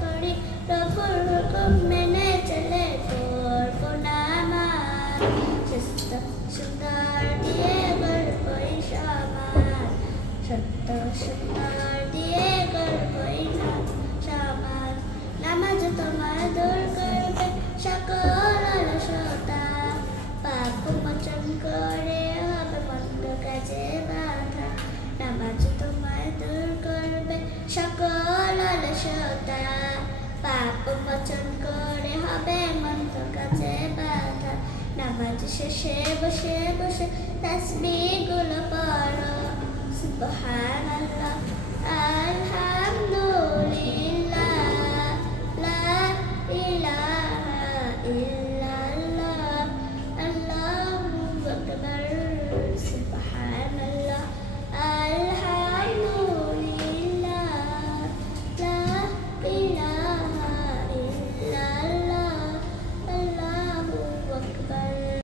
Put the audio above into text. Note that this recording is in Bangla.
করে প্রভুর মেনে চলে করব নামাজ সুস্থ সুন্দর দিয়ে গল্পই সমাজ সত্য সুন্দর দিয়ে অলসতা পাপ মোচন করে হবে মন্দ কাজে বাধা নামাজ শেষে বসে বসে তাসবিহগুলো পড়ো।